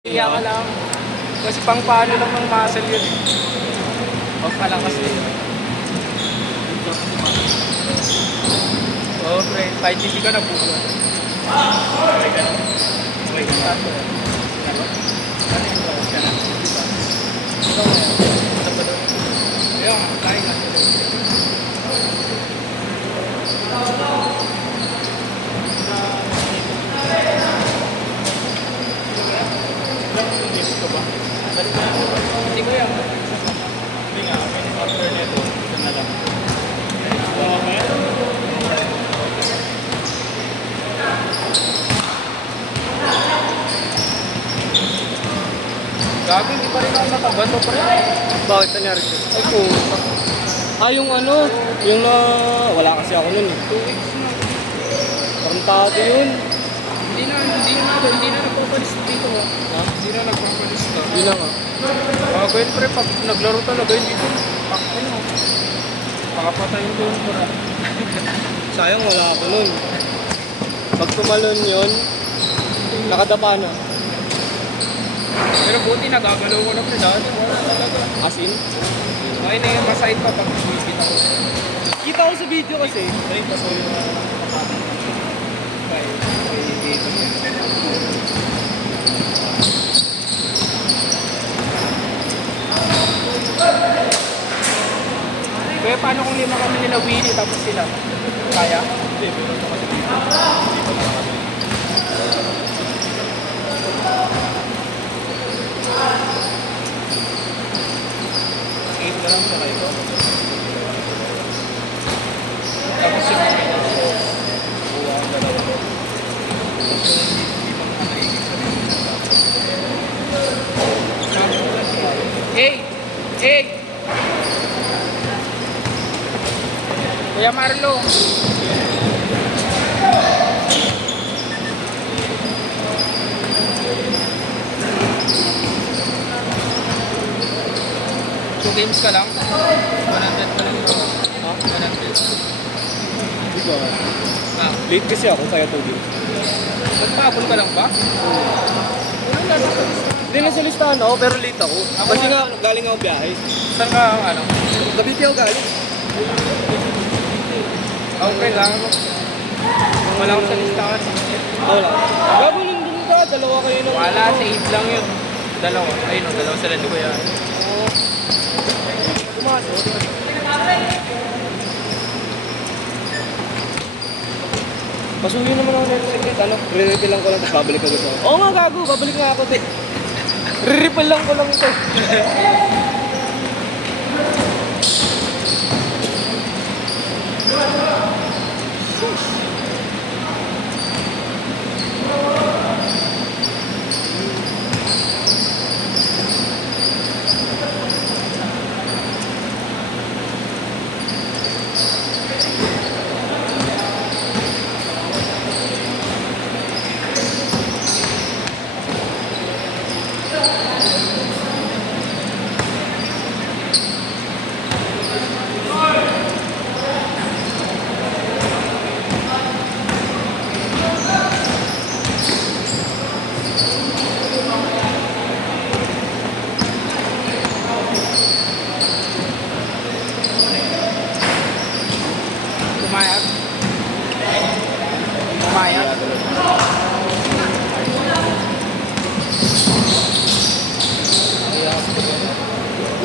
Kaya ka lang. Kasi pang paano lang ng muscle yun eh. Huwag ka lang kasi. Oo, pre. Kahit hindi ka na po. Okay ka na. Okay ka na. Ano yung bawas ka na? Ito mo. Ito pa doon. Ayun, tayo nga. Hindi ko yan. Hindi nga, after nito, ito na lang. Gago, hindi pa rin ako nakabato pa rin. Bakit nangyari siya? Ay po. Yung ano, yung na... Wala kasi ako nun eh. 2 weeks na. Tarantado yun. Hindi na nagpapalis dito. Ha? Hindi na nagpapalis to. Yun na nga. Gago yun pre, pag naglaro talaga yun dito. Ano? Pakapatayin ko yung pura. Sayang wala ako nun. Pag tumalon yun, nakadapa na. Pero buti nagagalaw ko na pre dati. Wala talaga. As in? Okay na yung masahid pa pag bibit ako. Kita ko sa video kasi. Ay, kaso yung Kay dito yan. Kaya paano kung lima kami nila Winnie tapos sila? Kaya? hindi, pero ito kasi dito. Dito na kami. Eight na lang pala ito. Tapos yung mga Buwa ang dalawa. Hey! Hey! Kuya Marlo! Two games ka lang? 100 ka lang ito. Ha? 100. Di ba? Ah, Late kasi ako, kaya tugin. nagpapol ka lang ba? Wala na sa lista. Hindi na sa listahan ako, pero late ako. Kasi nga, galing ako biyahe. Saan ka ano? Cavite ako galing. Okay lang. Wala ko sa listahan. Wala. Gabo nandun ka, dalawa kayo na. Wala, save lang yun. Dalawa. Ayun o, dalawa sila ni Kuya. Pumasok. Pasuhin naman ako next segment, ano? Re-refill lang ko lang, tapos babalik agad ako. Oo nga, gago, babalik nga ako, te. Re-refill lang ko lang ito. Pumayag. Pumayag.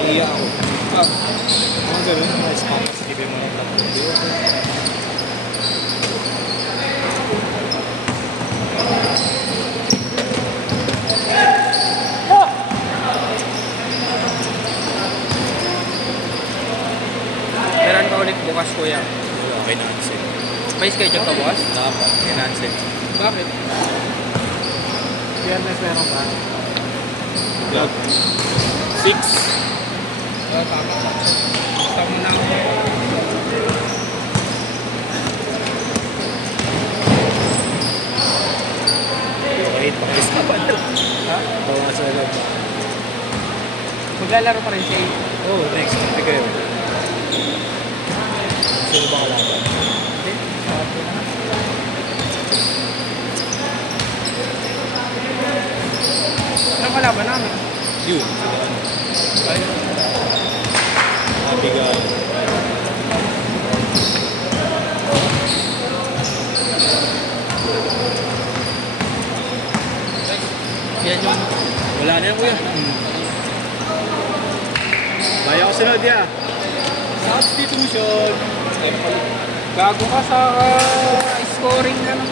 Iiyak ako. Ah, Mga ganun, mga spam. Sige mo ng tatlo. meron ka ulit bukas, Kuya. Okay na, answer. May schedule ka bukas? Dapat, kinansel. Bakit? Viernes meron ba? Vlog. 6. Oh, tama. Basta mo na ako. Wait, pakisapan lang. Ha? Bawa sa loob. Maglalaro pa rin siya. Oh, next. Hindi kayo. Sino ba kalaban? Hindi. Ano kalaban namin? Yun, sila ano. Ayun. Nabiga. Yan yung... Wala na yan, kuya. Baya ko sunod, ya. Substitution. Gago ka sa scoring na ng...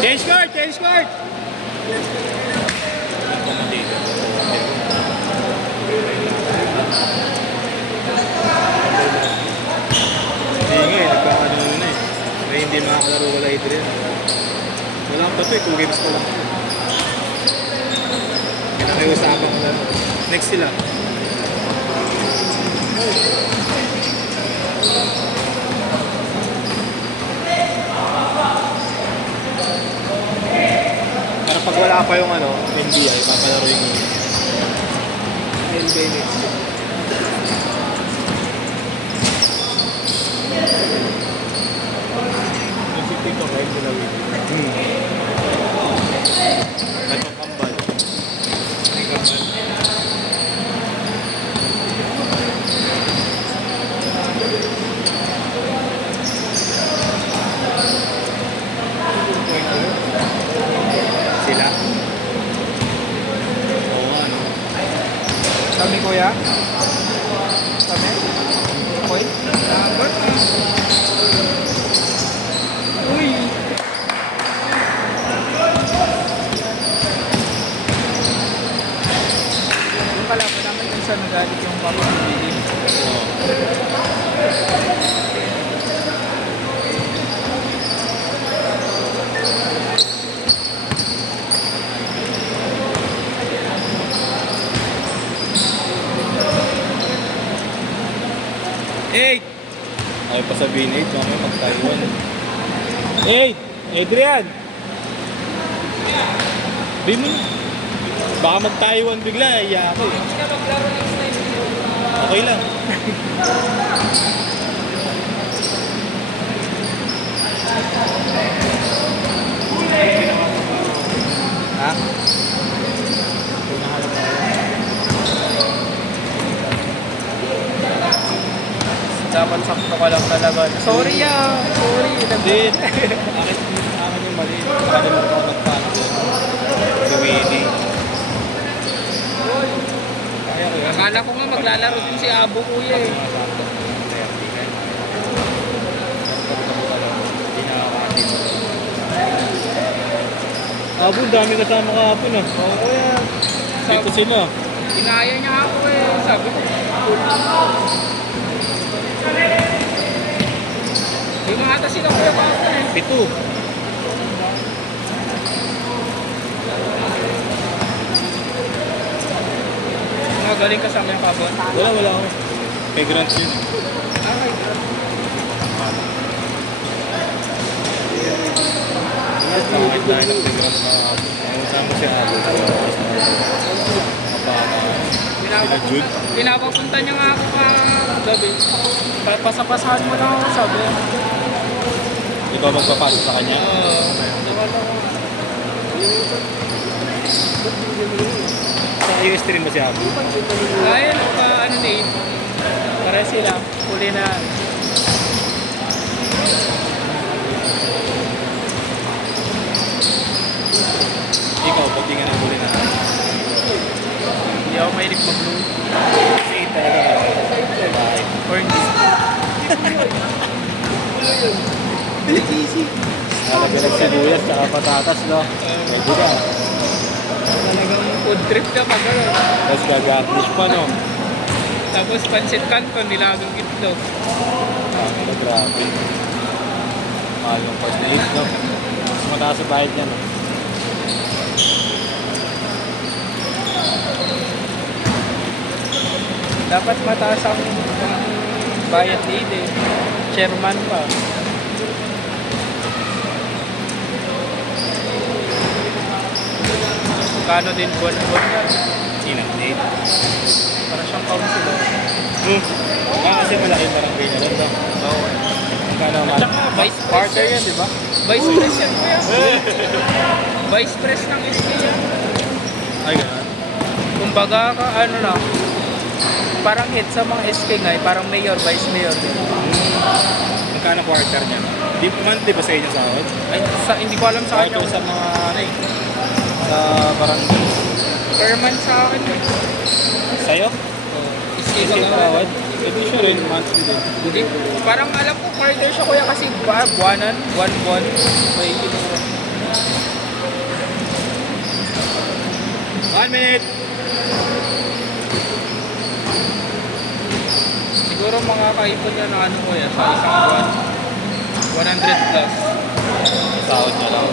Change card! Change card! Hindi nga eh, nagkakano na eh. May hindi makakalaro wala Adrian. Wala pa to eh, 2 games pa lang. Kinakiusapan ko lang. Next sila. Pero pag wala pa yung ano, NBI, papalaro yung NBA next year. yung si Tito, kahit sila win. Kahit yung kambal. May kambal. Sila? Oo nga, no? Sabi kuya? Sabi? Point? Number? Uy! Yung kalaban namin minsan nagalit yung papa ng bili. Oo. Eight! Ayaw pa sabihin 8, mamaya mag-Taiwan. 8! Adrian! Sabihin mo na. Baka mag-Taiwan bigla, iya ako eh. Okay lang. Ha? Dapat sakto ka lang talaga. Sorry sorry. Hindi. Akin yung mali. Nakalimutan ko nagpaano doon. Si Winnie. Kaya ko yan. Akala ko nga maglalaro din si Abo kuya eh. Hindi nakakatin. Abo, dami kasama kahapon ah. Oo kuya. Dito sila. Inaya niya ako eh. Sabi ko, cool. Hindi mga ata sila kuya kahapon eh. 7. Magaling kasama yung kabon. Wala ako. Kay Grant yun. Okay. Bakit dahil ang kay Grant na ang sama si Abo. Sila Jude. Pinapapunta niya nga ako gabi. Pasapasahan mo lang ako sabi. Di ba magpapasok sa kanya? Sa US rin ba si Abo? Ayun, ano na eh. Para sila, huli na. Ikaw, pag di nga nang huli na. Hindi ako mahilig mag-blue. Kasi talaga. Bye. Corn beef. Nalagyan ng sibuyas tsaka patatas, no? Pwede ka. Talagang food trip ka pag ano. Tapos gagarnish pa, no? Tapos pancit canton, nilagang itlog. Ito, grabe. Mahal yung first aid, no? Mas mataas sa bayad niya, no? Dapat mataas ang bayad dito eh. Chairman pa. Kano din buwan-buwan yan? Sinang-date. Para siyang councilor. Kasi malaki yung barangay na doon, no? Oo. Magkano At naman? saka vice Partner president. yan, di ba? Vice president ko yan. Vice pres ng SK yan. Ay, gano'n. Kumbaga ka, ano na, parang head sa mga SK nga, eh, parang mayor, vice mayor. Magkano quarter niya? Di monthly ba sa inyo sahod? Ay, hindi ko alam sa Kahit kanya. sa mga ano eh. Sa barangay. Per month sa akin. Eh. Sa'yo? SK Kasi lang tawad. Hindi siya rin, monthly din. Hindi. Parang alam ko, partner siya kuya kasi buwanan, buwan. May kinuro. 1 minute! Siguro mga kaipon niya na ano kuya, sa isang buwan. 100 plus. Sahod niya lang.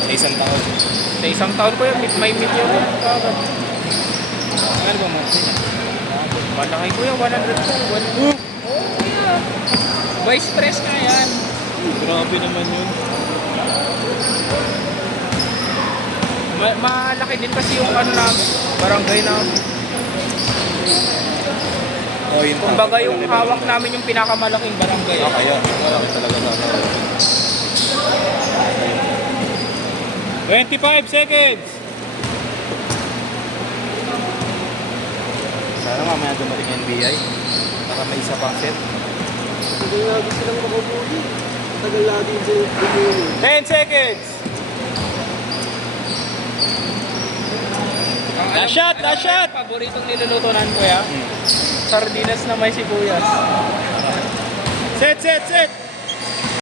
Sa isang taon. Sa isang taon kuya, may million na kagad. Ano ba monthly niya? Malaki kuya, 100 plus. Oo kuya. Vice pres nga yan. Grabe naman yun. Malaki din kasi yung ano namin, barangay namin. Oh, yun. Kumbaga yung hawak namin yung pinakamalaking barangay. Kaya, malaki talaga na. 25 seconds! Sana mamaya dumating yung NBI para may isa pang set. Hindi lagi silang makabuli. Tagal lagi sila bumuli. 10 seconds! Last shot, last shot! Paboritong nilulutunan ko ya. Sardinas na may sibuyas. Set!